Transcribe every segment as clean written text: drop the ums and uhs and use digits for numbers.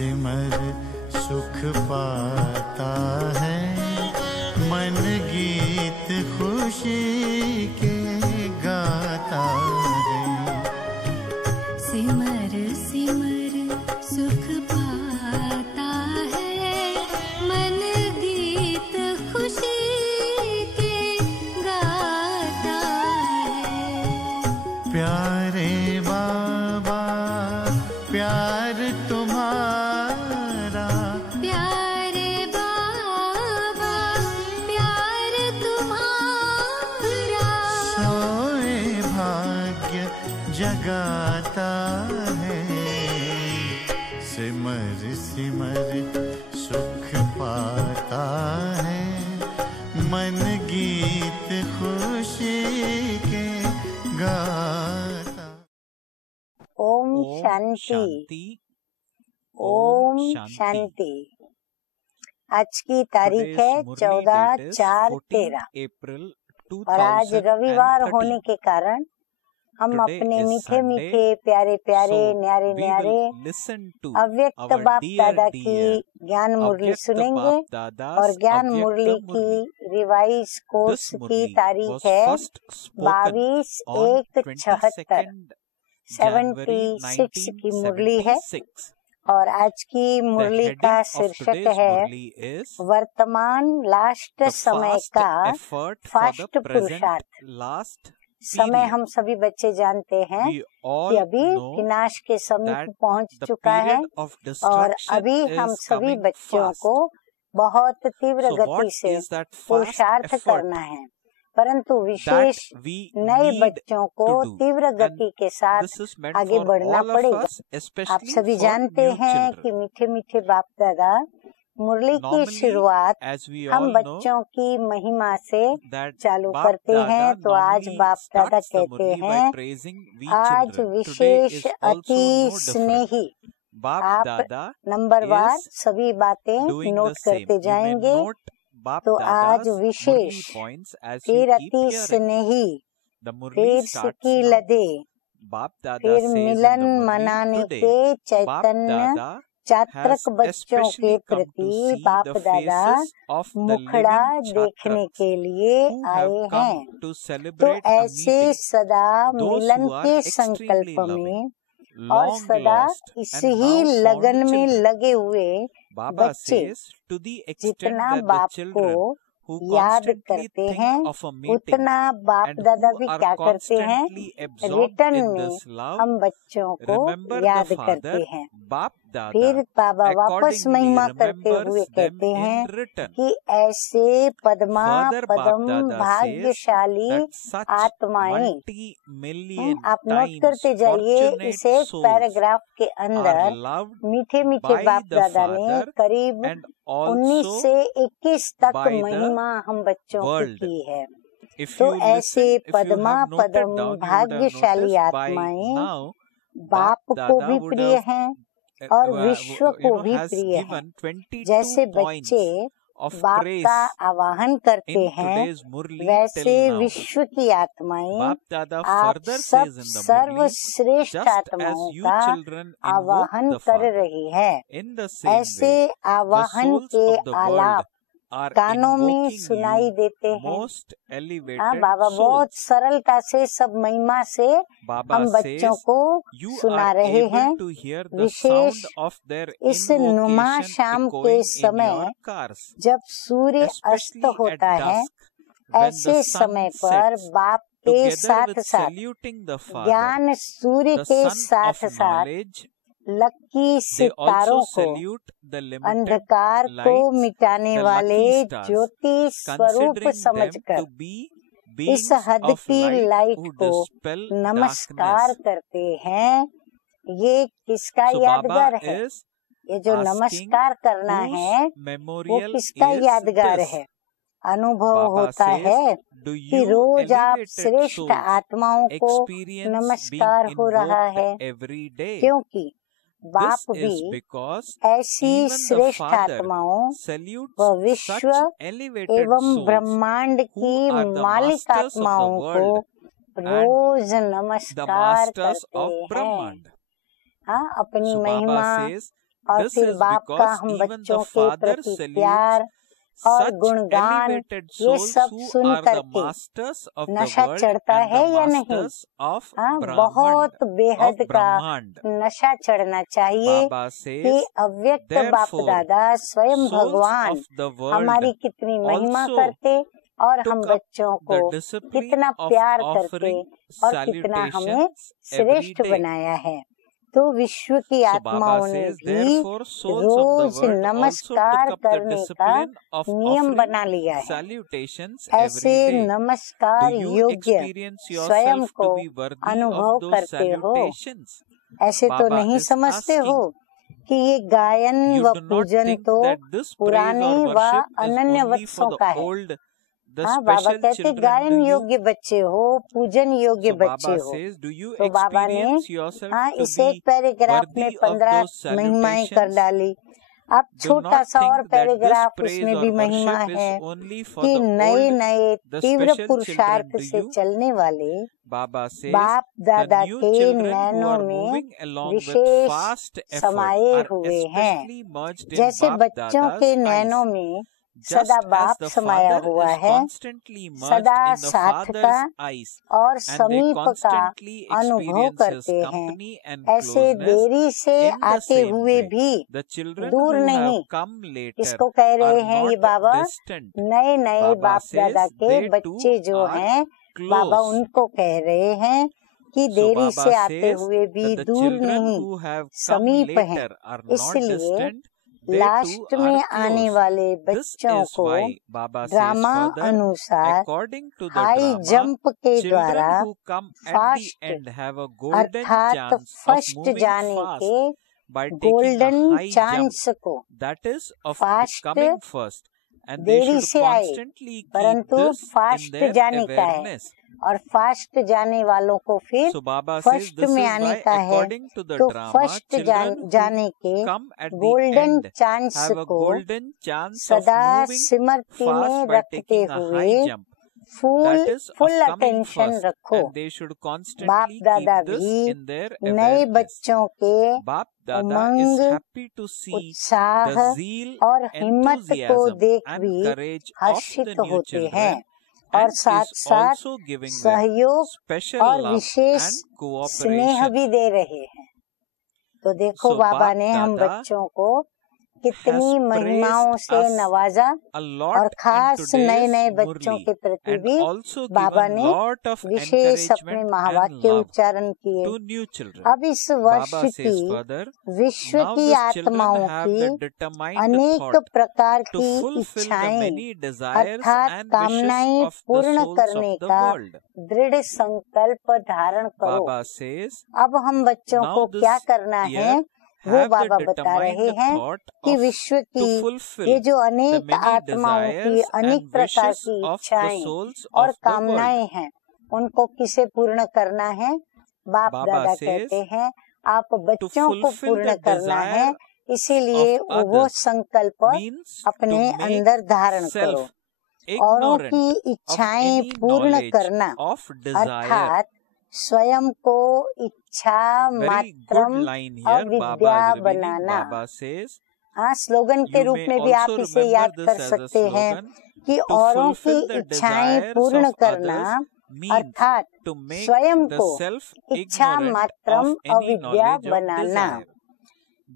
सिमर सुख पाता है, मन गीत खुशी के गाता है। सिमर सिमर सुख पाता है, मन गीत खुशी के गाता है। प्यारे बाबा प्यार तुम्हारा, प्यारे बाबा प्यार तुम्हारा, सोए भाग्य जगाता है। सिमर सिमर सुख पाता है, मन गीत खुशी के गाता। ओम शांति, ओम शांति। आज की तारीख है 14/4/13 और आज रविवार होने के कारण हम अपने मीठे मीठे प्यारे प्यारे न्यारे न्यारे अव्यक्त बाप दादा की ज्ञान मुरली सुनेंगे। और ज्ञान मुरली की रिवाइज कोर्स की तारीख है 22/1/76 76 की मुरली है। और आज की मुरली का शीर्षक है वर्तमान लास्ट समय का फास्ट पुरुषार्थ। समय हम सभी बच्चे जानते हैं कि अभी विनाश के समीप पहुंच चुका है और अभी हम सभी बच्चों को बहुत तीव्र गति से पुरुषार्थ करना है, परंतु विशेष नए बच्चों को तीव्र गति के साथ आगे बढ़ना पड़ेगा। आप सभी जानते हैं कि मीठे मीठे बाप दादा मुरली की शुरुआत हम बच्चों की महिमा से चालू करते हैं। तो आज बाप दादा कहते हैं, आज विशेष अति स्नेही। आप नंबरवार सभी बातें नोट करते जाएंगे। तो आज विशेष, फिर अति स्नेही, फिर सुखी लदे, फिर मिलन मनाने के चैतन्य चात्रक बच्चों के प्रति बाप दादा मुखड़ा देखने के लिए आए हैं। तो ऐसे सदा मिलन के संकल्प में और सदा इसी लगन में लगे हुए बच्चे जितना बाप को याद करते हैं उतना बाप दादा भी क्या करते हैं, रिटर्न में हम बच्चों को याद करते हैं। फिर बाबा वापस महिमा करते हुए कहते हैं कि ऐसे पद्मा पदम भाग्यशाली आत्माएं। आप नोट करते जाइए, इस एक पैराग्राफ के अंदर मीठे मीठे बाप दादा ने करीब 19 से 21 तक महिमा हम बच्चों की है। तो ऐसे पद्मा पदम भाग्यशाली आत्माएं बाप को भी प्रिय हैं और विश्व को भी प्रिय है। जैसे बच्चे बाप का आवाहन करते हैं, वैसे विश्व की आत्माएं आप सब सर्वश्रेष्ठ आत्माओं का आवाहन कर रही है। ऐसे आवाहन के आलाप कानों में सुनाई देते हैं। बाबा बहुत सरलता से सब महिमा से हम बच्चों को सुना रहे हैं। विशेष इस नुमा शाम के समय जब सूर्य अस्त होता है, ऐसे समय पर बाप के साथ साथ ज्ञान सूर्य के साथ साथ लकी सितारों को, अंधकार को मिटाने वाले ज्योति स्वरूप समझकर इस हद की लाइट को नमस्कार करते हैं। ये किसका यादगार है? ये जो नमस्कार करना है वो किसका यादगार है? अनुभव होता है कि रोज आप श्रेष्ठ आत्माओं को नमस्कार हो रहा है, क्योंकि बाप भी ऐसी श्रेष्ठ आत्माओं व विश्व एवं ब्रह्मांड की मालिक आत्माओं को रोज नमस्कार करते हैं। हाँ, अपनी महिमा और फिर बाप का हम बच्चों के प्रति प्यार और गुणगान, ये सब सुन करके नशा चढ़ता है या नहीं? बहुत बेहद का नशा चढ़ना चाहिए कि अव्यक्त बाप दादा स्वयं भगवान हमारी कितनी महिमा करते और हम बच्चों को कितना प्यार करते और कितना हमें श्रेष्ठ बनाया है। तो विश्व की आत्माओं ने भी रोज नमस्कार करने का नियम बना लिया है। ऐसे नमस्कार योग्य स्वयं को अनुभव करते हो। ऐसे तो नहीं समझते हो कि ये गायन व पूजन तो पुराने व अनन्य वत्सों का है। हाँ, बाबा कहते गायन योग्य बच्चे हो, पूजन योग्य बच्चे हो। तो बाबा ने इस एक पैराग्राफ में 15 महिमाएं कर डाली। अब छोटा सा और पैराग्राफ उसमें भी महिमा है कि नए नए तीव्र पुरुषार्थ से चलने वाले बाप दादा के नैनों में विशेष समाये हुए हैं। जैसे बच्चों के नैनों में सदा बाप समाया हुआ है, सदा साथ का और समीप का अनुभव करते हैं। ऐसे देरी से आते हुए भी दूर नहीं। इसको कह रहे हैं ये बाबा, नए नए बाप दादा के बच्चे जो हैं, बाबा उनको कह रहे हैं कि देरी से आते हुए भी दूर नहीं, समीप हैं। इसलिए लास्ट में आने वाले बच्चों को ड्रामा अनुसार हाई जंप के द्वारा फास्ट अर्थात फर्स्ट जाने के गोल्डन चांस को, फास्ट देरी से आए परंतु फास्ट जाने का है और फास्ट जाने वालों को फिर फर्स्ट में आने का है। तो फर्स्ट जाने के गोल्डन चांस को सदा स्मृति में रखते हुए फुल अटेंशन रखो। बाप दादा भी नए बच्चों के उमंग, उत्साह और हिम्मत को देख भी हर्षित होते हैं और साथ साथ सहयोग और विशेष स्नेह भी दे रहे हैं। तो देखो बाबा ने हम बच्चों को कितनी महिमाओं से नवाजा और खास नए नए बच्चों के प्रति भी बाबा ने विशेष अपने महावाक्य उच्चारण किए। अब इस वर्ष की विश्व की आत्माओं की अनेक प्रकार की इच्छाएं अर्थात कामनाएं पूर्ण करने का दृढ़ संकल्प धारण करो। अब हम बच्चों को क्या करना है वो बाबा बता रहे हैं कि विश्व की ये जो अनेक आत्माओं की अनेक प्रकार की इच्छाएं और कामनाएं हैं, उनको किसे पूर्ण करना है? बाप दादा कहते हैं आप बच्चों को पूर्ण करना है, इसीलिए वो संकल्प अपने अंदर धारण करो। औरों की इच्छाएं पूर्ण करना अर्थात स्वयं को इच्छा मात्रम अविद्या बनाना। स्लोगन के रूप में भी आप इसे याद कर सकते हैं कि औरों की इच्छाएं पूर्ण करना अर्थात स्वयं को इच्छा मात्रम अविद्या बनाना।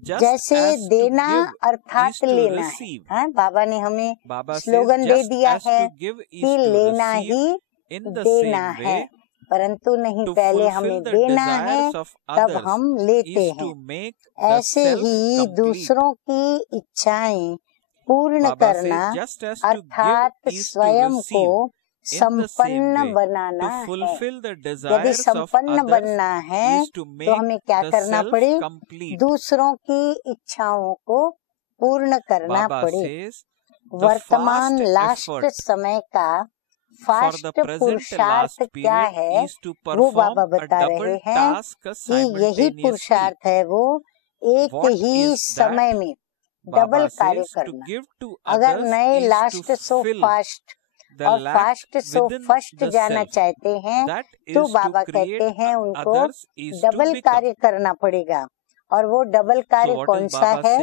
जैसे देना अर्थात लेना है। बाबा ने हमें स्लोगन दे दिया है कि लेना ही देना है, परंतु नहीं, पहले हमें देना है तब हम लेते हैं। ऐसे ही दूसरों की इच्छाएं पूर्ण करना अर्थात स्वयं को संपन्न बनाना है। यदि संपन्न बनना है तो हमें क्या करना पड़े? दूसरों की इच्छाओं को पूर्ण करना पड़े। वर्तमान लास्ट समय का फास्ट पुरुषार्थ क्या है वो बाबा बता रहे हैं कि यही पुरुषार्थ है वो एक ही समय में डबल कार्य करना। अगर नए लास्ट सो फास्ट और फास्ट सो फर्स्ट जाना चाहते हैं तो बाबा कहते हैं उनको डबल कार्य करना पड़ेगा और वो डबल कार्य कौन सा है?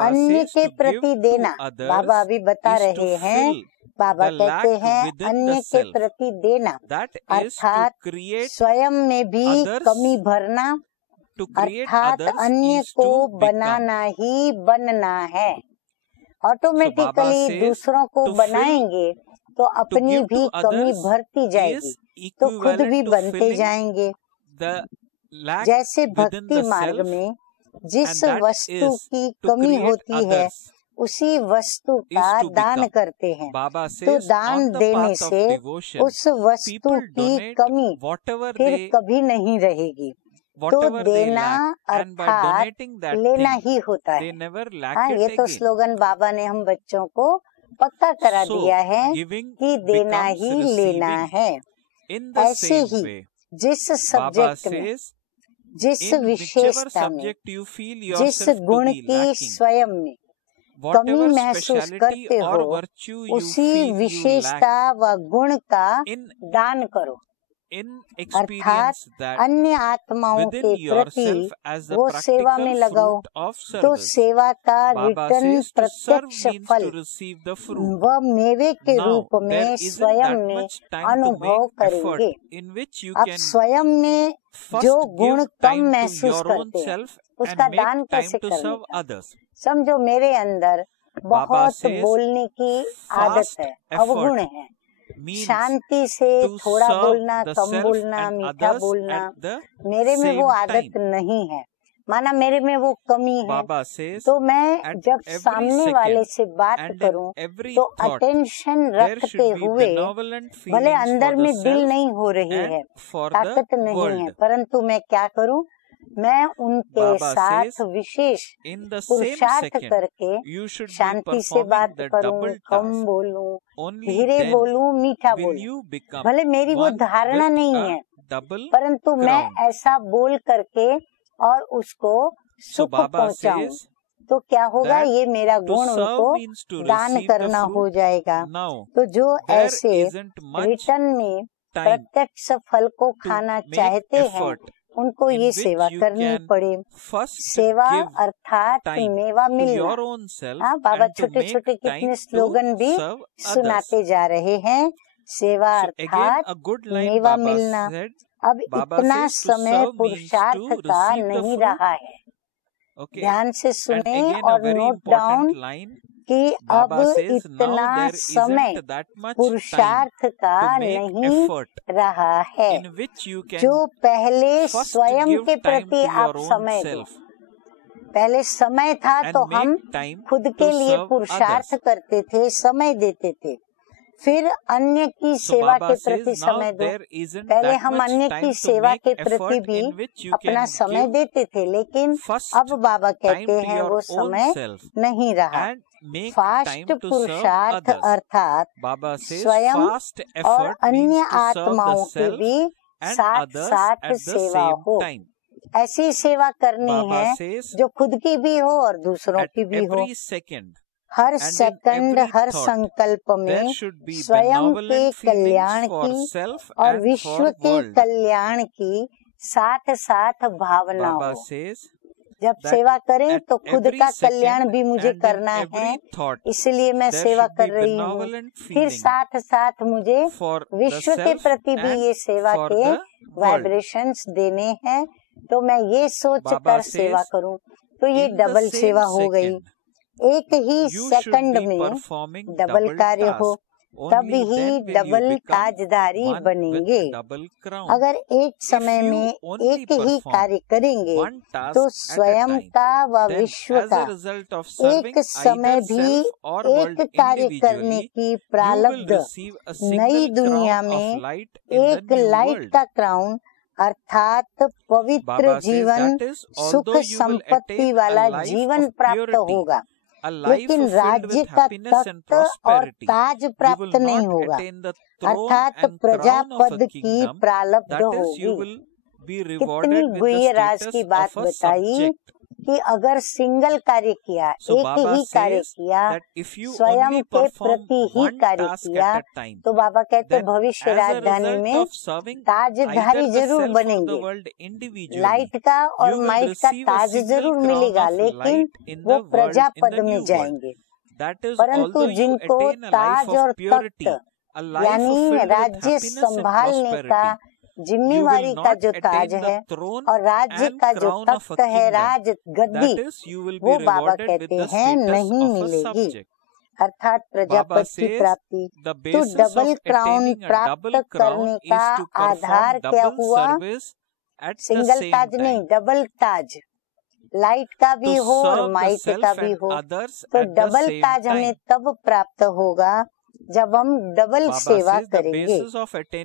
अन्य के प्रति देना। बाबा अभी बता रहे हैं, बाबा कहते हैं अन्य के प्रति देना, अर्थात स्वयं में भी कमी भरना, अर्थात अन्य को बनाना ही बनना है। ऑटोमेटिकली दूसरों को बनाएंगे तो अपनी भी कमी भरती जाएगी, तो खुद भी बनते जाएंगे। जैसे भक्ति मार्ग में जिस वस्तु की कमी होती है उसी वस्तु का दान करते हैं, तो दान देने से उस वस्तु की कमी फिर कभी नहीं रहेगी। तो देना अर्थात लेना ही होता है। हाँ, ये तो स्लोगन बाबा ने हम बच्चों को पक्का करा दिया है कि देना ही लेना है। ऐसे ही जिस सब्जेक्ट में, जिस विशेषता में, जिस गुण की स्वयं में कमी महसूस करते हो, उसी विशेषता व गुण का दान करो, अर्थात अन्य आत्माओं के प्रति वो सेवा में लगाओ, तो सेवा का रिटर्न प्रत्यक्ष फल व मेवे के रूप में स्वयं में अनुभव करेंगे। अब स्वयं में जो गुण कम महसूस करते हैं उसका दान कैसे करें? समझो मेरे अंदर बहुत बोलने की आदत है, अवगुण है, शांति से थोड़ा बोलना, कम बोलना, मीठा बोलना, मेरे में वो आदत नहीं है, माना मेरे में वो कमी है। तो मैं जब सामने वाले से बात करूं तो अटेंशन रखते हुए, भले अंदर में दिल नहीं हो रही है, ताकत नहीं है, परंतु मैं क्या करूं, मैं उनके साथ विशेष पुरुषार्थ करके शांति से बात करूं, कम बोलूं, धीरे बोलूं, मीठा बोलूं। भले मेरी वो धारणा नहीं है, परंतु मैं ऐसा बोल करके और उसको सुख पहुंचाऊं, तो क्या होगा, ये मेरा गुण उनको दान करना हो जाएगा। तो जो ऐसे रिटर्न में प्रत्यक्ष फल को खाना चाहते हैं उनको ये सेवा करनी पड़े। सेवा अर्थात मेवा मिलना। हाँ, बाबा छोटे छोटे कितने स्लोगन भी सुनाते जा रहे हैं। सेवा अर्थात मेवा मिलना। अब इतना समय पुरुषार्थ का नहीं रहा है। ध्यान से सुने और नोट डाउन कि अब इतना समय पुरुषार्थ का नहीं रहा है। जो पहले स्वयं के प्रति आप समय दो। पहले समय था तो हम खुद के लिए पुरुषार्थ करते थे, समय देते थे। फिर अन्य की सेवा के प्रति समय दो। पहले हम अन्य की सेवा के प्रति भी अपना समय देते थे, लेकिन अब बाबा कहते हैं वो समय नहीं रहा। फास्ट पुरुषार्थ अर्थात स्वयं और अन्य आत्माओं की भी साथ साथ सेवा हो। ऐसी सेवा करनी है जो खुद की भी हो और दूसरों की भी हो। हर सेकंड, हर संकल्प में स्वयं के कल्याण की और विश्व के कल्याण की साथ साथ भावना हो। जब सेवा करें तो खुद का कल्याण भी मुझे करना है, इसलिए मैं सेवा कर रही हूँ। फिर साथ साथ मुझे विश्व के प्रति भी ये सेवा के वाइब्रेशंस देने हैं, तो मैं ये सोच कर सेवा करूँ, तो ये डबल सेवा हो गई। एक ही सेकंड में डबल कार्य हो, तब ही डबल ताजदारी बनेंगे। अगर एक समय में एक ही कार्य करेंगे तो स्वयं का व विश्व का एक समय भी एक कार्य करने की प्रारब्ध नई दुनिया में एक लाइट का क्राउन अर्थात पवित्र जीवन, सुख संपत्ति वाला जीवन प्राप्त होगा, लेकिन राज्य का तख्त और ताज प्राप्त नहीं होगा, अर्थात प्रजा पद की प्रारब्ध होगी। कितनी गुह्य राज की बात बताई कि अगर सिंगल कार्य किया, एक ही कार्य किया, स्वयं के प्रति ही कार्य किया, तो बाबा कहते भविष्य राजधानी में ताजधारी जरूर बनेंगे। लाइट का और माइट का ताज जरूर मिलेगा, लेकिन वो प्रजा पद में जाएंगे। परंतु जिनको ताज और तख्त यानी राज्य संभालने का जिम्मेवारी का जो ताज है और राज्य का जो तख्त है, राज गद्दी, वो बाबा कहते हैं नहीं मिलेगी। अर्थात प्रजापति की प्राप्ति। तो डबल क्राउन प्राप्त करने का आधार क्या हुआ? सिंगल ताज नहीं, डबल ताज, लाइट का भी हो और माइट का भी हो। तो डबल ताज हमें तब प्राप्त होगा जब हम डबल सेवा करेंगे,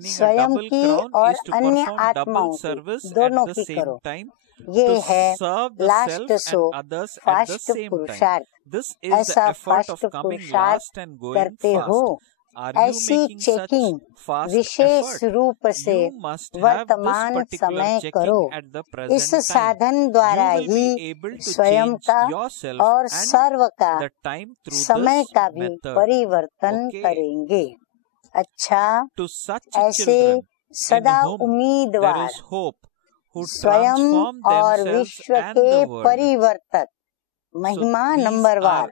स्वयं की और अन्य आत्माओं की, दोनों की करो। ये है लास्ट सो फास्ट पुरुषार्थ। ऐसा फास्ट पुरुषार्थ करते हो, ऐसी चेकिंग विशेष रूप से वर्तमान समय करो। इस साधन द्वारा ही स्वयं का और सर्व का समय का भी परिवर्तन करेंगे। अच्छा, ऐसे सदा उम्मीदवार स्वयं और विश्व के परिवर्तक महिमा नंबरवार,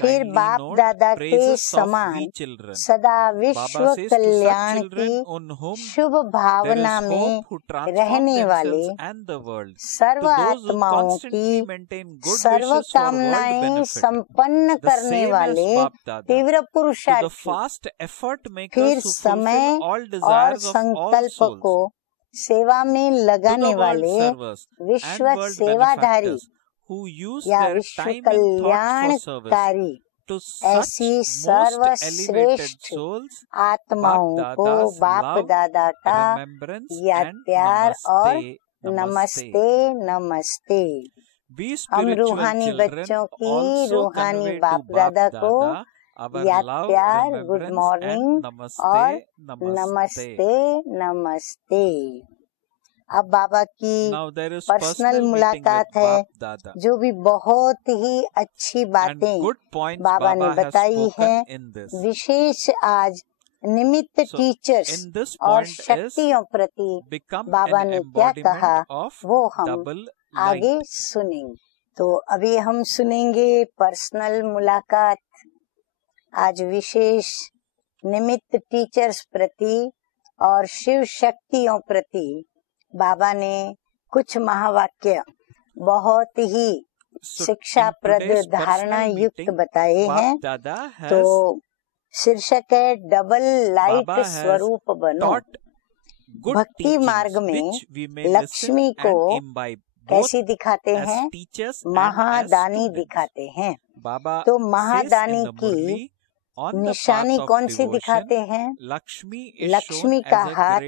फिर बाप दादा के समान सदा विश्व कल्याण की शुभ भावना में रहने वाले, सर्व आत्माओं की सर्व कामनाएं संपन्न करने वाले तीव्र पुरुषार्थी, फिर समय और संकल्प को सेवा में लगाने वाले विश्व सेवाधारी या विश्व कल्याणकारी, ऐसी सर्वश्रेष्ठ आत्माओं को बाप दादा का याद प्यार और नमस्ते नमस्ते। हम रूहानी बच्चों की रूहानी बाप दादा को याद प्यार, गुड मॉर्निंग और नमस्ते नमस्ते। अब बाबा की पर्सनल मुलाकात है, जो भी बहुत ही अच्छी बातें बाबा ने बताई हैं। विशेष आज निमित्त टीचर्स और शक्तियों प्रति बाबा ने क्या कहा, वो हम आगे सुनेंगे। तो अभी हम सुनेंगे पर्सनल मुलाकात। आज विशेष निमित्त टीचर्स प्रति और शिव शक्तियों प्रति बाबा ने कुछ महावाक्य बहुत ही शिक्षाप्रद धारणा युक्त बताए हैं। तो शीर्षक है डबल लाइट स्वरूप बनो। भक्ति मार्ग में लक्ष्मी को कैसी दिखाते हैं? महादानी दिखाते हैं। तो महादानी की निशानी कौन सी दिखाते हैं? लक्ष्मी का हाथ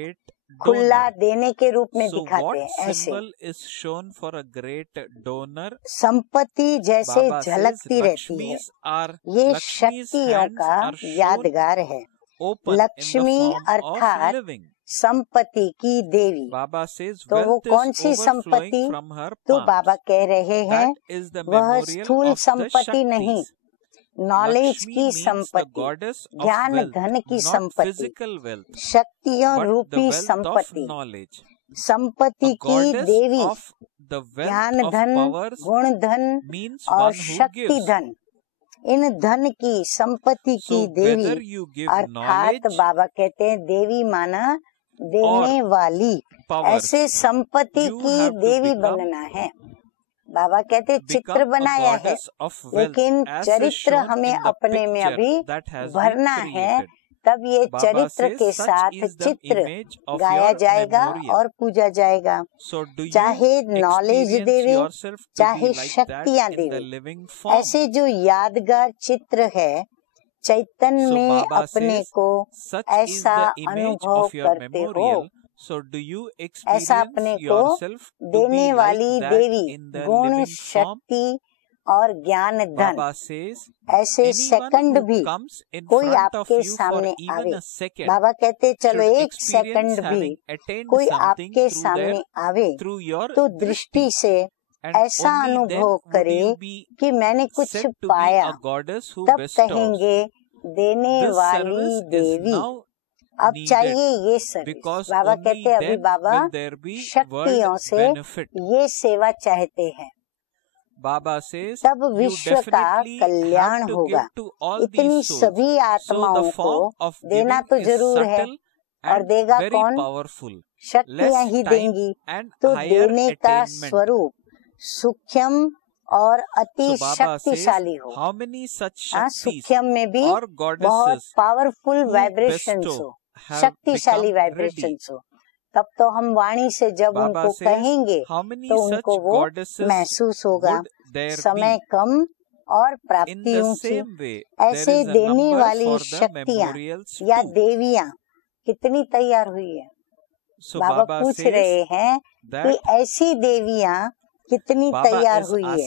खुला देने के रूप में दिखाते हैं। ऐसे संपत्ति जैसे झलकती रहती है, ये शक्तियों का यादगार है। लक्ष्मी अर्थात संपत्ति की देवी। तो वो कौन सी संपत्ति? तो बाबा कह रहे हैं वह स्थूल संपत्ति नहीं, नॉलेज की संपत्ति, ज्ञान धन की संपत्ति, शक्तियों रूपी संपत्ति, संपत्ति की देवी, ज्ञान धन, गुण धन और शक्ति धन, इन धन की संपत्ति की देवी। अर्थात बाबा कहते हैं देवी माना देने वाली, ऐसे संपत्ति की देवी बनना है। बाबा कहते चित्र बनाया है, लेकिन चरित्र हमें अपने में अभी भरना है। तब ये चरित्र के साथ चित्र गाया जाएगा और पूजा जाएगा। चाहे नॉलेज देवे, चाहे शक्तियाँ देवे, ऐसे जो यादगार चित्र है, चैतन्य में अपने को ऐसा अनुभव करते हो। ऐसा अपने को देने वाली देवी, गुण, शक्ति और ज्ञान धन, ऐसे सेकंड भी कोई आपके सामने आवे। बाबा कहते चलो एक सेकंड भी कोई आपके सामने आवे, तो दृष्टि से ऐसा अनुभव करे कि मैंने कुछ पाया, तब कहेंगे देने वाली देवी, अब चाहिए ये सर्विस। बाबा कहते हैं अभी बाबा शक्तियों से ये सेवा चाहते हैं, तब विश्व का कल्याण होगा। इतनी सभी आत्माओं को देना तो जरूर है, और देगा कौन? शक्तियाँ ही देंगी। तो देने का स्वरूप सूक्ष्म और अति शक्तिशाली हो। सूक्ष्म में भी बहुत पावरफुल वाइब्रेशंस हो, शक्तिशाली वाइब्रेशंस हो, तब तो हम वाणी से जब उनको कहेंगे तो उनको वो महसूस होगा। समय कम और प्राप्ति ऊंची। ऐसे देने वाली शक्तियाँ या देवियाँ कितनी तैयार हुई है? बाबा पूछ रहे हैं कि ऐसी देवियाँ कितनी तैयार हुई है,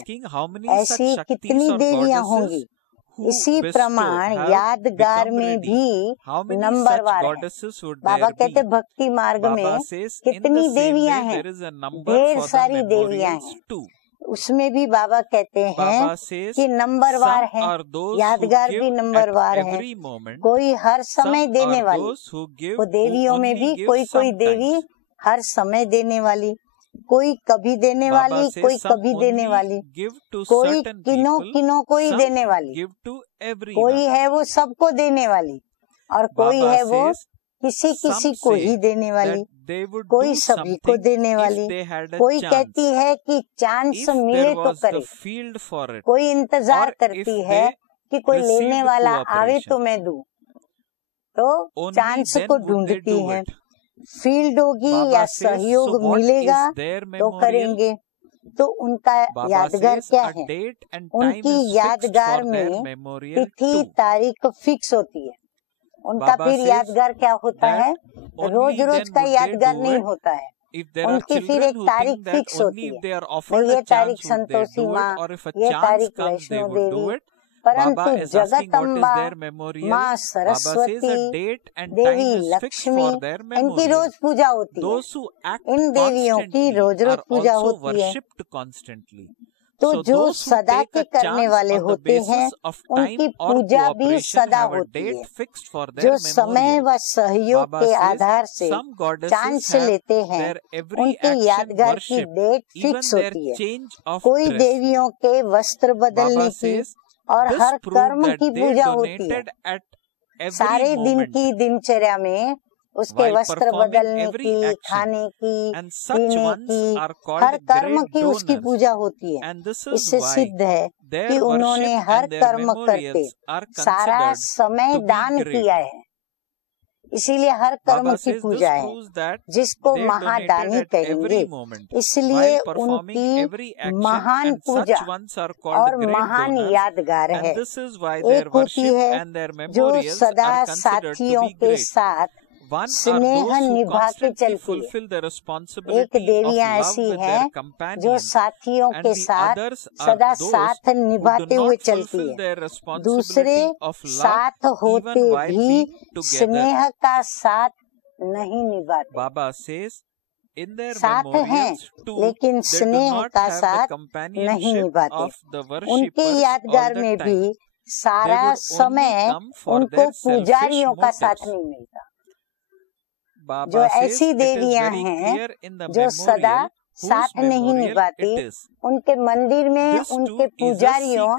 ऐसी कितनी देवियाँ होंगी। इसी प्रमाण यादगार में भी नंबरवार है। बाबा कहते भक्ति मार्ग में कितनी देवियाँ हैं? ढेर सारी देवियाँ हैं। उसमें भी बाबा कहते हैं कि नंबरवार है, यादगार भी नंबरवार है। कोई हर समय देने वाली, वो देवियों में भी कोई देवी हर समय देने वाली, कोई कभी देने वाली, कोई कभी देने वाली, कोई किनो को ही देने वाली, कोई है वो सबको देने वाली, और कोई है वो किसी को ही देने वाली, कोई सभी को देने वाली। कोई कहती है कि चांस मिले तो करे, कोई इंतजार करती है कि कोई लेने वाला आवे तो मैं दूं, तो चांस को ढूंढती है। फील्ड होगी या सहयोग मिलेगा तो करेंगे। तो उनका यादगार क्या है? उनकी यादगार में तिथि तारीख फिक्स होती है। उनका फिर यादगार क्या होता है? रोज रोज का यादगार नहीं होता है। उनकी फिर एक तारीख फिक्स होती है, ये तारीख संतोषी माँ, ये तारीख वैष्णो देवी। परंतु जगदम्बा, माँ सरस्वती, देवी लक्ष्मी, इनकी रोज पूजा होती है। इन देवियों की रोज रोज पूजा होती है। तो जो सदा के करने वाले होते हैं उनकी पूजा भी सदा होती है। जो समय व सहयोग के आधार से चांस लेते हैं उनके यादगार की डेट फिक्स होती है। कोई देवियों के वस्त्र बदलने की और हर कर्म की पूजा होती है। सारे दिन की दिनचर्या में उसके वस्त्र बदलने की, खाने की, पीने की, हर कर्म की उसकी पूजा होती है। इससे सिद्ध है कि उन्होंने हर कर्म करते सारा समय दान किया है, इसीलिए हर कर्म की पूजा है, जिसको महादानी कहेंगे। इसलिए उनकी महान पूजा और महान यादगार है। एक होती है जो सदा साथियों के साथ स्नेह निभा के चलती है। एक देवियाँ ऐसी हैं जो साथियों के साथ सदा साथ निभाते हुए चलती है। दूसरे साथ होते भी स्नेह का साथ नहीं निभाते। बाबा says in their साथ हैं लेकिन स्नेह का साथ नहीं निभाते। उनके यादगार में भी सारा समय उनको पुजारियों का साथ नहीं मिलता। जो ऐसी देवियां हैं जो सदा साथ नहीं निभाती, उनके मंदिर में उनके पुजारियों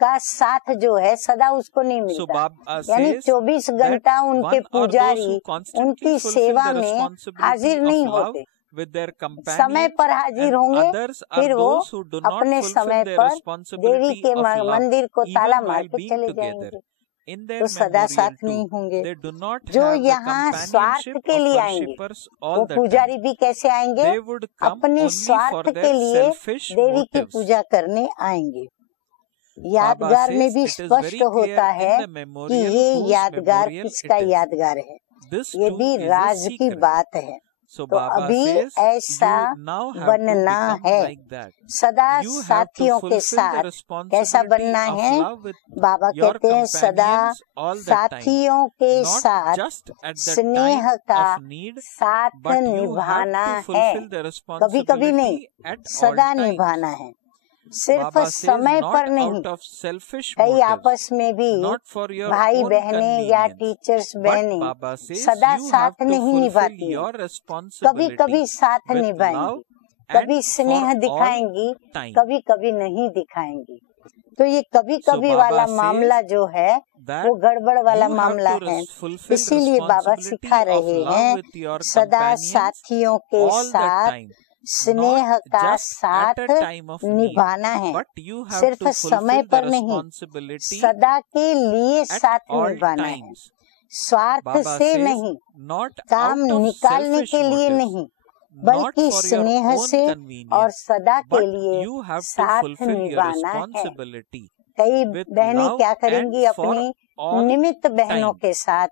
का साथ जो है सदा उसको नहीं मिलता। यानी 24 घंटा उनके पुजारी उनकी सेवा में हाजिर नहीं होते। समय पर हाजिर होंगे, फिर वो अपने समय पर देवी के मंदिर को ताला मार के चले जाएंगे। तो सदा साथ नहीं होंगे। जो यहाँ स्वार्थ के लिए आएंगे वो पुजारी भी कैसे आएंगे? अपने स्वार्थ के लिए देवी की पूजा करने आएंगे। यादगार में भी स्पष्ट होता है कि ये यादगार किसका यादगार है। ये भी राज की बात है। So तो Baba अभी says, ऐसा you now have to बनना become है। like that. सदा You have to साथियों के fulfill the साथ कैसा responsibility बनना of है? love with बाबा your कहते हैं सदा companions all the time. साथियों के Not साथ just at the स्नेह time का of need, साथ but you have निभाना to है। fulfill the कभी कभी नहीं, responsibility at all सदा times. निभाना है, सिर्फ Baba says समय not पर नहीं। out of selfish कई motives, आपस में भी not for your भाई own बहने या convenience, टीचर्स but बहने Baba says सदा you साथ have to नहीं fulfill निभाती your हैं। कभी responsibility कभी साथ with निभाएंगी, love कभी and स्नेह for all दिखाएंगी, time. कभी कभी नहीं दिखाएंगी। तो ये कभी So कभी Baba वाला says मामला जो है that वो गड़बड़ वाला you have मामला to है। fulfill इसीलिए बाबा responsibility सिखा of रहे love हैं with your सदा companions साथियों के all the साथ time, स्नेह not का just साथ at a time of need, निभाना है, but you have सिर्फ to समय fulfill the पर नहीं, responsibility सदा के लिए at साथ all निभाना है, times. स्वार्थ Baba से says नहीं, not काम out of निकालने selfish के लिए motives, नहीं, not बल्कि for your स्नेह own से और convenience, सदा के but लिए you have to साथ fulfill your निभाना है। responsibility कई with बहनें love क्या and करेंगी for अपनी all निमित्त बहनों time. के साथ,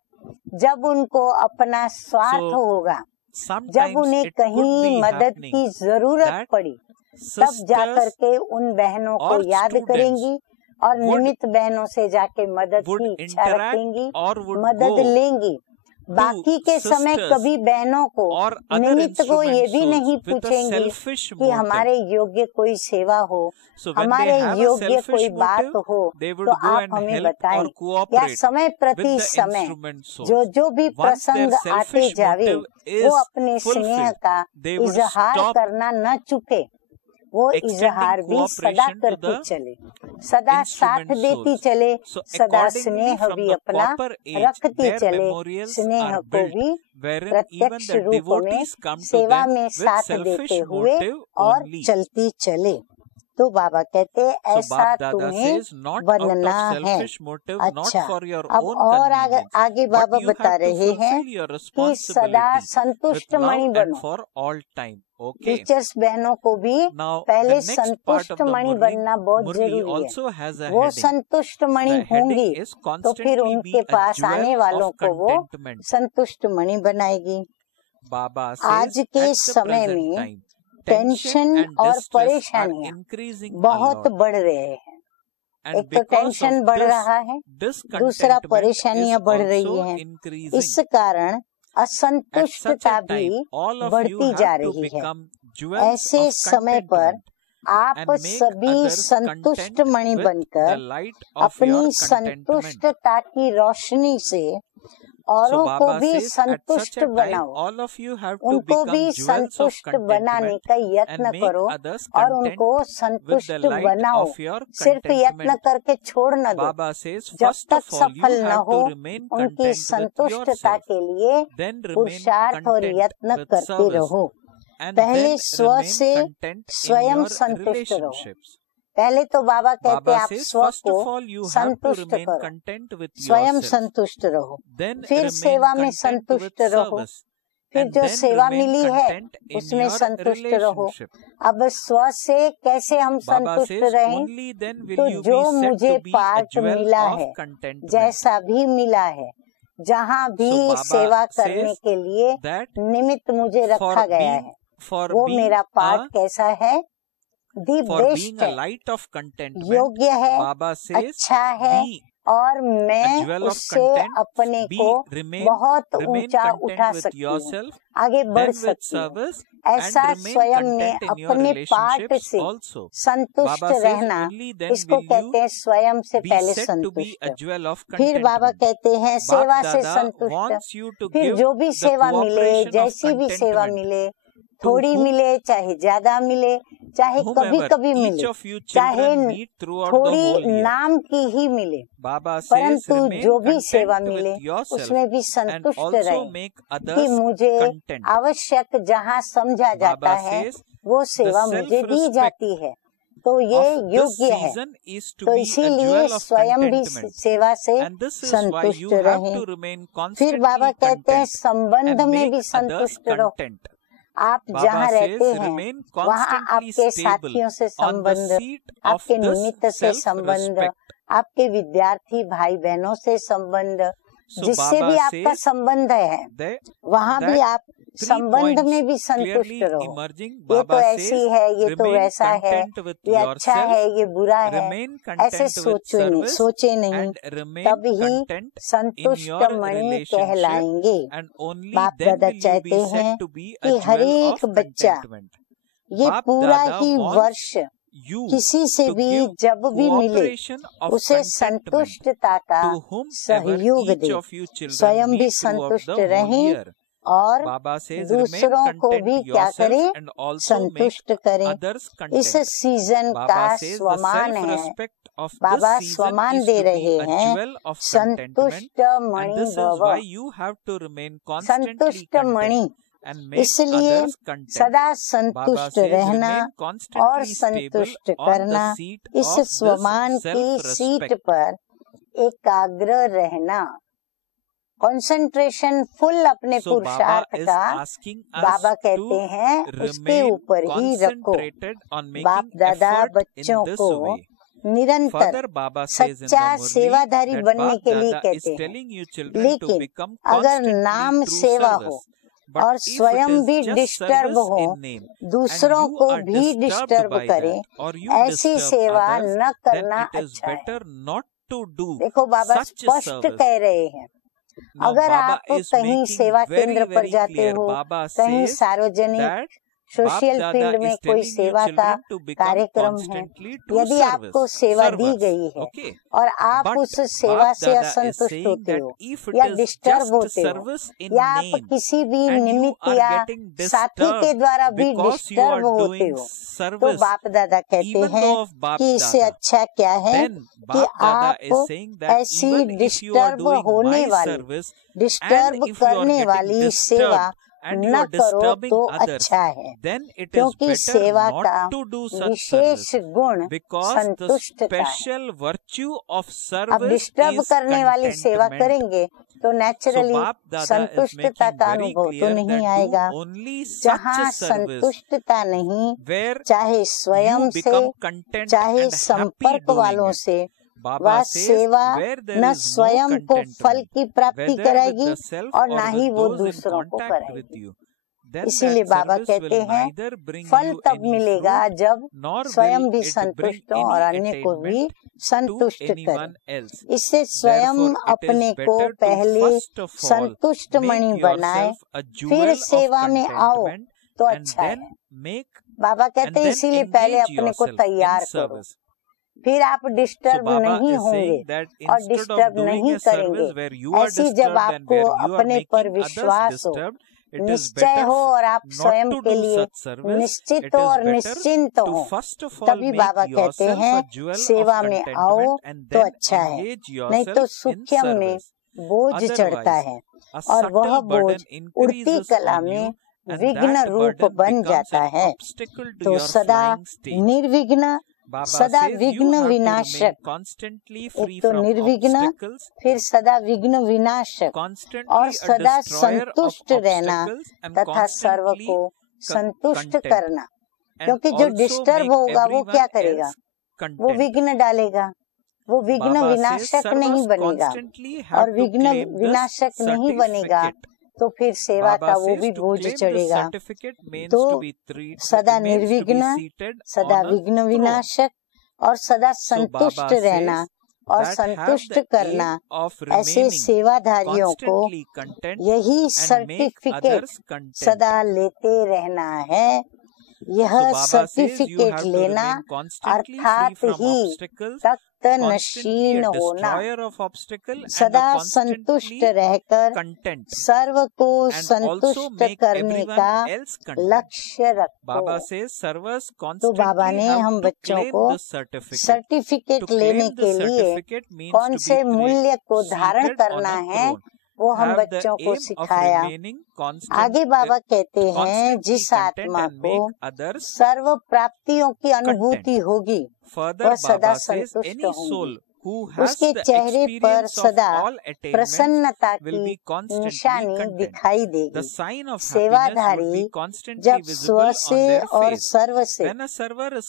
जब उनको अपना स्वार्थ So होगा, जब sometimes उन्हें it could कहीं be मदद happening की जरूरत that पड़ी, तब जाकर sisters के उन बहनों को or याद students करेंगी और would निमित्त बहनों से जाके मदद would की इच्छा interact रखेंगी, or would मदद go लेंगी। बाकी के समय sisters कभी बहनों को or other निमित्त को ये instrument भी souls नहीं with a पूछेंगी selfish कि motive. हमारे योग्य कोई सेवा हो, So when they हमारे have a योग्य कोई selfish बात motive, हो they would तो go आप and हमें help or बताएं। या cooperate समय with प्रति the समय instrument souls. जो भी Once प्रसंग their आते selfish जावे motive वो is अपने स्नेह fulfilled, का they would इजहार stop करना न चुके, वो इजहार extending भी सदा cooperation to करती the चले, सदा साथ instrument देती souls. चले, So सदा accordingly, स्नेह from भी the अपना copper age, रखती their चले, memorials स्नेह are को built, भी wherein even प्रत्यक्ष the रूप में devotees come to सेवा them में with साथ selfish देते हुए motive और only. चलती चले। तो बाबा कहते हैं So ऐसा Bap Dada तुम्हें says not out बनना of है। selfish motive, not अच्छा, for your अब own और convenience, आगे but बाबा you बता have to रहे हैं fulfill your कि सदा responsibility with संतुष्ट love मणि and बनो। for all time. Okay. Teachers बहनों को भी Now पहले the next part संतुष्ट of the मणि Murli, बनना बहुत Murli जरूरी है। also has a वो heading. संतुष्ट मणि The होंगी heading is तो फिर constantly उनके be a पास आने jewel वालों of को वो contentment. संतुष्ट मणि बनाएगी। Baba आज says के at the समय present में time, टेंशन tension and और distress are परेशानियां increasing a बहुत lot. बढ़ रहे हैं। And एक तो because टेंशन of बढ़ this, रहा है, दूसरा discontentment परेशानियां is बढ़ रही also हैं। increasing. इस कारण At such असंतुष्टता a भी time, all of you बढ़ती have जा to रही है। become jewels ऐसे of समय पर contentment आप and make सभी others संतुष्ट content मणि with the बनकर light of your अपनी contentment. संतुष्टता की रोशनी से So औरों को Baba भी says at such संतुष्ट a time, बनाओ, all of you have to उनको become भी jewels of संतुष्ट बनाने contentment का and यत्न make करो others और content उनको with संतुष्ट the light बनाओ। of your सिर्फ यत्न contentment. करके छोड़ न दो। Baba says, जब first तक of all, you सफल न have हो to remain उनकी content with संतुष्टता yourself. के लिए Then remain पुरुषार्थ और content यत्न with करते service. रहो। And पहले then स्व remain से content in स्वयं your संतुष्ट रहो। relationships. पहले तो बाबा कहते हैं Baba आप says, स्व first को of all, you have to संतुष्ट remain करो, content with स्वयं yourself. संतुष्ट रहो, Then फिर remain सेवा में content संतुष्ट with रहो, service. फिर And जो then सेवा remain मिली है content in उसमें your संतुष्ट रहो। relationship. अब स्व से कैसे हम Baba संतुष्ट says, रहें? only then will तो you जो be said मुझे to be a part jewel मिला of है, contentment. जैसा भी मिला है, जहाँ भी So Baba सेवा करने says के लिए that निमित्त मुझे for रखा गया being है, for वो being मेरा पार्ट a कैसा है? दी for बेस्ट being a है, light of contentment. योग्य है, Baba says, अच्छा है be और a मैं jewel of उससे content. अपने Be को remain बहुत ऊंचा content उठा with सकती हूँ, yourself, आगे बढ़ then with सकती हूँ। service, ऐसा and remain स्वयं में content in your अपने पार्ट relationships से also. संतुष्ट Baba says, रहना, only then इसको will कहते you हैं स्वयं से be पहले said to be a संतुष्ट। jewel of फिर बाबा contentment. कहते हैं सेवा Bap से Dada संतुष्ट, wants you to फिर give जो भी the सेवा मिले, cooperation of जैसी भी सेवा contentment मिले, to थोड़ी whom- मिले चाहे ज्यादा मिले, चाहे कभी whomever कभी each मिले, of you चाहे children meet throughout the whole थोड़ी year. नाम की ही मिले, Baba says, परंतु remain जो भी सेवा content मिले with yourself उसमें भी and संतुष्ट also रहे make कि others मुझे content. आवश्यक जहाँ समझा जाता Baba है says, वो the सेवा मुझे दी self-respect जाती है, तो ये of this योग्य है। season is to तो be a इसीलिए jewel of स्वयं भी contentment. सेवा से And this is why संतुष्ट you have रहें। to remain फिर बाबा constantly कहते हैं content संबंध and में make भी others संतुष्ट रहो। content. आप Baba जहाँ says, रहते हैं remain वहाँ constantly आपके stable साथियों से on the संबंध, seat of आपके this निमित्त से संबंध, self-respect. आपके विद्यार्थी भाई बहनों से संबंध, So जिससे Baba भी आपका says संबंध है that वहाँ भी आप संबंध में भी संतुष्ट रहो। ये तो ऐसी है, ये तो वैसा है, ये अच्छा है, ये बुरा है, ऐसे सोचे नहीं, तभी संतुष्ट मणि कहलाएंगे। बाप दादा चाहते हैं कि हर एक बच्चा ये पूरा ही वर्ष किसी से भी जब भी मिले उसे संतुष्टता का सहयोग दे, स्वयं भी संतुष्ट रहें और दूसरों को भी क्या करें, संतुष्ट करें। इस सीजन का स्वमान है, बाबा स्वमान दे रहे हैं, संतुष्ट मणि भव, संतुष्ट मणि। इसलिए सदा संतुष्ट रहना और संतुष्ट करना, इस स्वमान की सीट पर एकाग्र रहना, कंसंट्रेशन फुल अपने पुरुषार्थ का बाबा कहते हैं उसके ऊपर ही रखो। बाप दादा बच्चों को निरंतर सच्चा सेवाधारी बनने के लिए कहते हैं, लेकिन अगर नाम सेवा हो और स्वयं भी डिस्टर्ब हो, दूसरों को भी डिस्टर्ब करें, ऐसी सेवा न करना अच्छा है। देखो बाबा स्पष्ट कह रहे हैं, अगर आप कहीं सेवा केंद्र पर जाते हो, कहीं सार्वजनिक सोशल फील्ड में कोई सेवा का कार्यक्रम है, यदि आपको सेवा दी गई है और आप उस सेवा से असंतुष्ट होते हो या डिस्टर्ब होते हो, या आप किसी भी निमित्त या साथी के द्वारा भी डिस्टर्ब होते हो, तो बाप दादा कहते हैं कि इससे अच्छा क्या है कि आप ऐसी डिस्टर्ब होने वाली, डिस्टर्ब करने वाली सेवा न करो तो अच्छा है, क्योंकि सेवा का विशेष गुण संतुष्टता है। अब डिस्टर्ब करने वाली सेवा करेंगे तो नेचुरली संतुष्टता का अनुभव तो नहीं आएगा। जहाँ संतुष्टता नहीं, चाहे स्वयं से चाहे संपर्क वालों से, वह सेवा न स्वयं को फल की प्राप्ति कराएगी और न ही वो दूसरों को कराएगी। इसीलिए बाबा कहते हैं फल तब मिलेगा जब स्वयं भी संतुष्ट हो और अन्य को भी संतुष्ट करें। इससे स्वयं अपने को पहले संतुष्ट मणि बनाए, फिर सेवा में आओ तो अच्छा है। बाबा कहते हैं इसीलिए पहले अपने को तैयार करो, फिर आप डिस्टर्ब नहीं होंगे और डिस्टर्ब नहीं करेंगे। ऐसी जब आपको अपने पर विश्वास हो, निश्चय हो और आप स्वयं के लिए निश्चित हो और निश्चिंत हो, तभी बाबा कहते हैं सेवा में आओ तो अच्छा है, नहीं तो सूक्ष्म में बोझ चढ़ता है और वह बोझ उड़ती कला में विघ्न रूप बन जाता है। तो सदा निर्विघ्न, सदा विघ्न विनाशक, एक तो निर्विघ्न, फिर सदा विघ्न विनाशक और सदा संतुष्ट रहना तथा सर्व को संतुष्ट करना। क्योंकि जो डिस्टर्ब होगा वो क्या करेगा, वो विघ्न डालेगा, वो विघ्न विनाशक नहीं बनेगा, और विघ्न विनाशक नहीं बनेगा तो फिर सेवा का वो भी बोझ चढ़ेगा। तो सदा निर्विघ्न, सदा विघ्न विनाशक और सदा संतुष्ट रहना और संतुष्ट करना, ऐसे सेवाधारियों को यही सर्टिफिकेट सदा लेते रहना है। यह सर्टिफिकेट लेना अर्थात ही तख्त नशीन होना, सदा संतुष्ट रहकर सर्व को संतुष्ट करने का लक्ष्य रखो। तो बाबा ने हम बच्चों को सर्टिफिकेट लेने के लिए कौन से मूल्य को धारण करना है वो हम बच्चों को सिखाया। आगे बाबा कहते हैं जिस आत्मा को सर्व प्राप्तियों की अनुभूति होगी वह सदा संतुष्ट होंगी, उसके चेहरे पर सदा प्रसन्नता की निशानी दिखाई देगी। सेवाधारी जब स्व से और सर्व से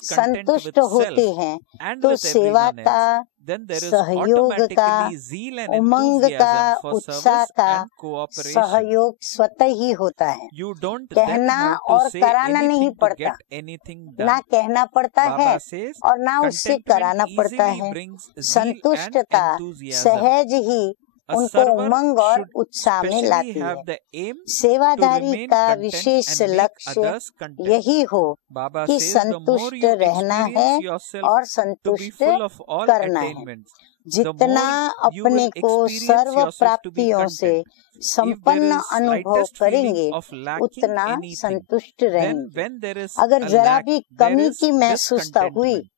संतुष्ट होते हैं तो सेवा का then there is सहयोग का, automatically zeal and उमंग का, enthusiasm for उत्साह service का and cooperation. सहयोग स्वतः ही होता है। You don't then कहना have to और say कराना नहीं anything to पड़ता, get anything ना done. कहना पड़ता है Baba says और ना उससे contentment कराना पड़ता easily है। brings zeal and संतुष्टता enthusiasm. सहज ही A उनको server उमंग और should उत्साह में specially लाती have है। the aim to सेवाधारी remain का content विशेष and make लक्ष्य others content. यही हो Baba कि says the more संतुष्ट you रहना है experience yourself और to be संतुष्ट full of all करना है। attainments, the जितना more you अपने will को experience serve yourself to be प्राप्तियों से content. If there संपन्न is अनुभव slightest feeling करेंगे of lacking उतना anything, संतुष्ट then रहेंगे। when there is अगर a जरा lack, भी there कमी is की महसूसता हुई discontentment.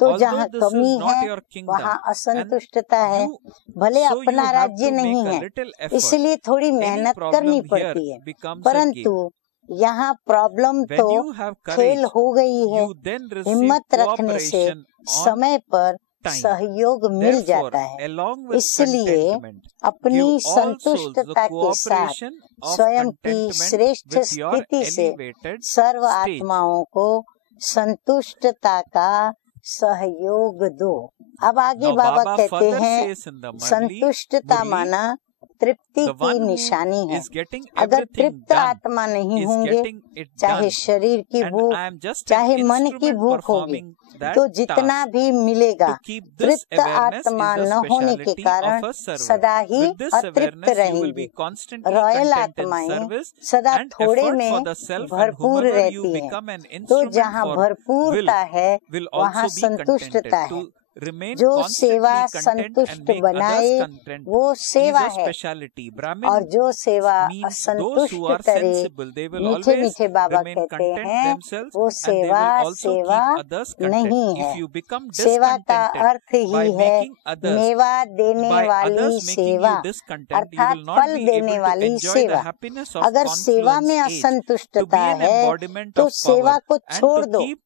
तो Although जहाँ this कमी is not है your kingdom, वहाँ and असंतुष्टता है। you, भले so you अपना have राज्य to नहीं make a है, little effort. इसलिए थोड़ी Any मेहनत problem करनी here पड़ती है, becomes a परंतु game. यहाँ प्रॉब्लम When तो you have खेल courage, हो गई है। you then receive हिम्मत रखने से cooperation on समय पर time. सहयोग मिल Therefore, जाता है। along with इसलिए contentment, अपनी give all souls the संतुष्टता के साथ cooperation of स्वयं की contentment श्रेष्ठ with your स्थिति से elevated सर्व stage. आत्माओं को संतुष्टता का सहयोग दो। अब आगे Now बाबा Baba कहते further हैं says in the संतुष्टता Murli, माना तृप्ति the की one who निशानी है। is getting अगर everything तृप्त done आत्मा नहीं is होंगे, getting it चाहे done, शरीर की and भूख I am just चाहे an मन की instrument भूख होगी, performing that तो जितना task. भी मिलेगा To keep this तृप्त awareness is आत्मा the न होने के speciality कारण of a server. सदा ही With this Atript awareness, you will रहेंगी। be constantly royal content in आत्माएं service सदा and थोड़े effort में for the self, and भरपूर whomever you रहती हैं। become an तो instrument जहाँ for will भरपूरता है will वहाँ also be contented. संतुष्टता है। To remain जो constantly सेवा content and संतुष्ट make बनाए others content वो is सेवा a है, speciality. और Brahmin जो सेवा means those असंतुष्ट who are करे, sensible. They will मीठे always मीठे बाबा remain कहते content हैं, themselves वो and they सेवा will also सेवा keep others content. नहीं है। If you become सेवा का discontented अर्थ ही by है making others, मेवा देने by वाली others making सेवा, you discontent, you अर्थात will not फल be देने able to वाली enjoy the सेवा। happiness of अगर सेवा में confluence age. To असंतुष्टता be an है embodiment तो of सेवा power को and छोड़ to दो, keep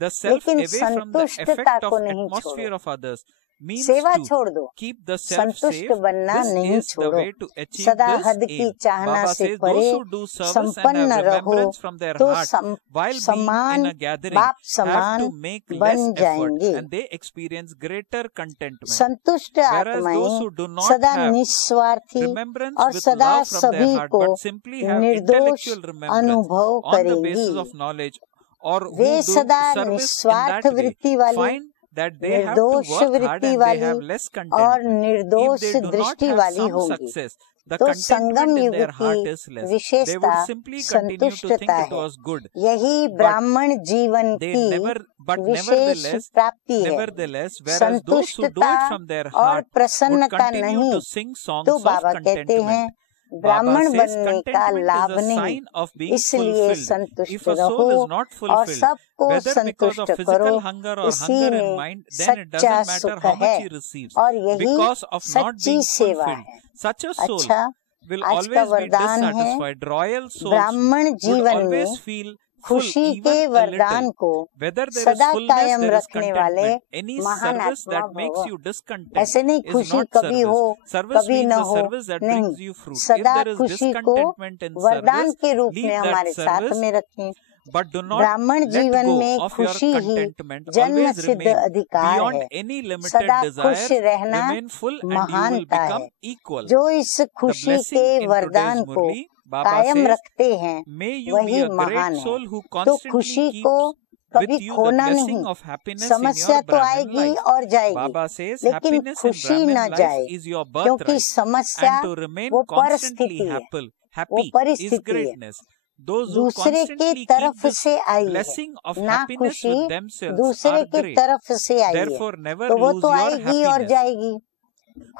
the self लेकिन away from the संतुष्टता effect of को नहीं atmosphere छोड़ो। of others means सेवा to छोड़ दो, keep the self संतुष्ट safe. बनना This नहीं is the छोड़ो। way to achieve सदा this हद की aim. चाहना Baba से says परे those who do service and संपन्न have रहो remembrance from their तो heart while being समान in a gathering बाप have समान to make बन less effort जाएंगे। and they experience greater contentment. संतुष्ट Whereas those आत्माएं who do not सदा have निस्वार्थी remembrance और with सदा love from their सभी heart को but simply have निर्दोष intellectual remembrance अनुभव on the basis करेंगी। of knowledge or who way do सदा service in निस्वार्थ that way वृत्ति वाली, find that they have to निर्दोष work hard वृत्ति and they वाली have less और contentment. निर्दोष If they do not दृष्टि have वाली some होंगी। success, the तो contentment संगम in युग their heart की is less. They विशेषता would simply continue to think संतुष्टता it है। was good. यही ब्राह्मण जीवन They की never, but विशेष प्राप्ति है। nevertheless, whereas those who do it from their और heart would प्रसन्नता continue नहीं, to sing songs तो of बाबा कहते हैं contentment. ब्राह्मण Baba says बनने का contentment लाभ is a नहीं, sign of being इसलिए fulfilled. संतुष्ट If a soul रहो is not और fulfilled, सबको whether because संतुष्ट of करो, physical hunger or इसी hunger in में mind, then it सच्चा doesn't matter सुख how है much he receives. और यही Because of not सच्ची being सेवा fulfilled, है। such a soul अच्छा, will आज का always be वरदान है, dissatisfied. Royal souls ब्राह्मण would जीवन always में feel full खुशी even के a वरदान little. को Whether there is सदा fullness, कायम there is रखने वाले contentment. Any महान service आत्मा that makes भव। you discontent ऐसे नहीं is खुशी not कभी service. हो Service कभी means न a हो, service that नहीं, brings you fruit. If सदा there is खुशी को discontentment in वरदान service, के रूप leave में that हमारे साथ service, में रखें। but do not ब्राह्मण let जीवन go में of your खुशी ही contentment. जन्म Always सिद्ध remain अधिकार beyond है। any limited सदा खुश desires. रहना Remain full and you will महानता become है। equal. जो इस The खुशी blessing के in वरदान today's को Murli, Baba कायम says, रखते हैं may you be वही a महान great है। soul who तो constantly खुशी keeps को with कभी you the खोना blessing नहीं, of happiness in समस्या your तो Brahmin आएगी life. और जाएगी, Baba says लेकिन happiness in खुशी Brahmin न life जाए, is your क्योंकि birthright. समस्या And to remain वो constantly परिस्थिति है, वो happy is परिस्थिति है, greatness. Those who दूसरे के constantly keep तरफ this से आई है, blessing of ना happiness खुशी with themselves दूसरे are के great. तरफ से आई है, Therefore, never तो वो lose तो your आएगी और happiness. जाएगी।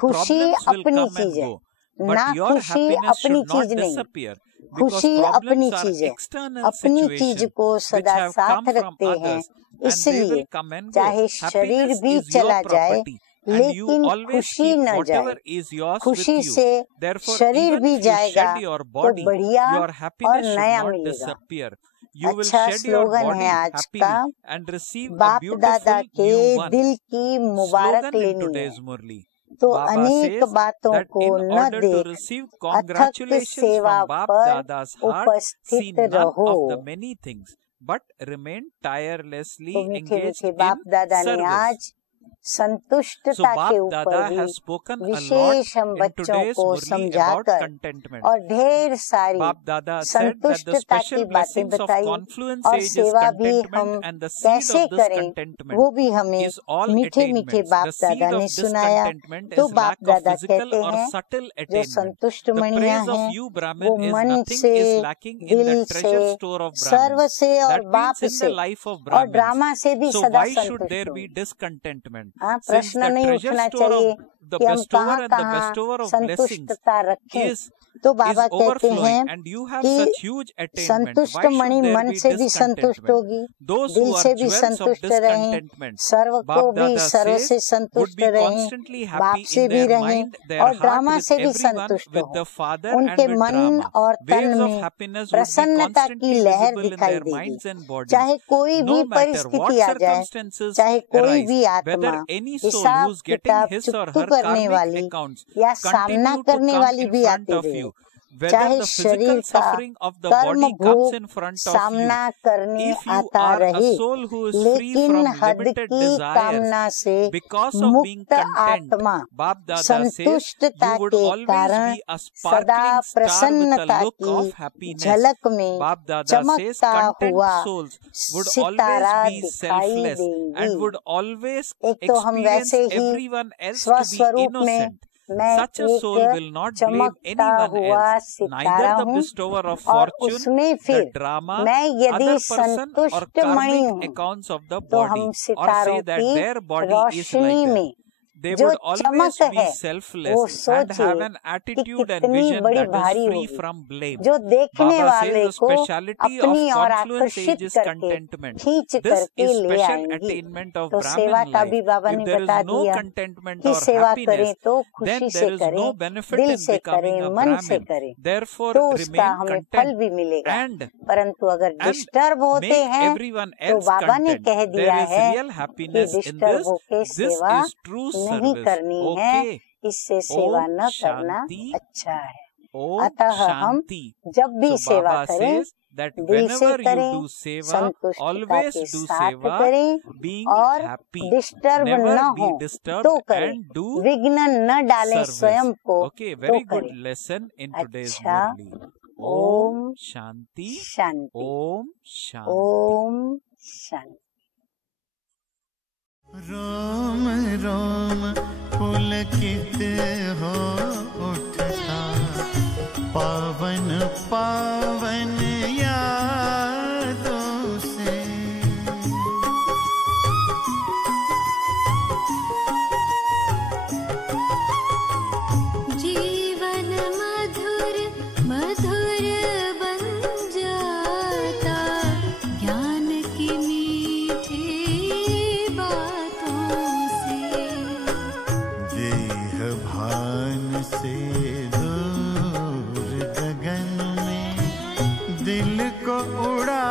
खुशी Problems will अपनी come and चीज है, go, ना but your खुशी happiness अपनी should not चीज नहीं, disappear. Because खुशी अपनी problems are चीज है, external अपनी चीज situations को which सदा have साथ come from रखते हैं, others, and they इसलिए will come and go. चाहे शरीर Happiness भी is your चला जाए property, and you लेकिन always खुशी keep न whatever जाए। is yours with खुशी you. से Therefore, शरीर even भी if you जाएगा shed your तो body, बढ़िया your और happiness should नया not मिलेगा। disappear. You will अच्छा shed your स्लोगन body है आज happily का, and receive a बाप दादा beautiful के new one. दिल की मुबारक Slogan in लेनी है, today's Murli. तो Baba अनेक says बातों that को in न order to देख receive अथक congratulations सेवा from Bap पर Dada's heart, see उपस्थित none रहो। of the many things, but remain tirelessly तो मीठे engaged मीठे बाप in दादा ने service. आज संतुष्टता के ऊपर भी विशेष हम बच्चों को समझाकर और ढेर सारी संतुष्टता की बातें बताई और सेवा भी हम कैसे करें वो भी हमें मीठे मीठे बाप दादा ने सुनाया। तो बाप दादा कहते हैं जो संतुष्ट मणियां हैं वो मन से, दिल से, सर्व से और बाप से और ड्रामा से भी सदा संतुष्ट हो। प्रश्न नहीं उठना चाहिए कि हम कहाँ कहाँ संतुष्टता रखें। तो बाबा कहते हैं कि संतुष्ट मणि मन से भी संतुष्ट होगी, दिल से भी संतुष्ट रहें, सर्व को भी सर्व से संतुष्ट रहें, बाप से भी रहें और ड्रामा से भी संतुष्ट हो। उनके मन और तन में प्रसन्नता की लहर दिखाई देगी। चाहे कोई भी परिस्थिति आ जाए, चाहे कोई भी आत्मा हिसाब किताब चुकता करने वाली या सामना करने वाली भी आती है, चाहे शरीर का कर्म भोग सामना करने आता रहे, लेकिन हद की कामना से मुक्त आत्मा संतुष्टता के कारण सदा प्रसन्नता की झलक में चमकता हुआ सितारा दिखाई देंगी। एक तो हम वैसे ही स्वस्वरूप में मैं एक चमकता हुआ सितारा हूँ और उसमें फिर मैं यदि संतुष्ट मणि हूँ तो हम सितारों की रोशनी में जो चमक है वो सोचिए कि कितनी बड़ी भारी होगी, जो देखने वाले को अपनी ओर आकर्षित करके खींच करके ले आएंगी। तो सेवा का भी बाबा ने बता दिया कि सेवा करें तो खुशी से करें, दिल से करें, मन से करें, तो उसका हमें फल भी मिलेगा। परंतु अगर डिस्टर्ब होते हैं तो बाबा ने कह दिया है कि डिस्टर्ब होके सेवा नहीं करनी है, इससे सेवा न करना अच्छा है। अतः हम जब भी सेवा करें दिल से करें, संतुष्टता के साथ करें और डिस्टर्ब न हो तो करें, विघ्न न डालें स्वयं को तो करें। अच्छा, ओम शांति शांति, ओम शांति, ओम शांति। रोम रोम पुलकित हो उठता, पावन पावन यादों से। जीवन मधुर मधुर बन जाता, ज्ञान की मीठी भान से दूर गगन में दिल को उड़ा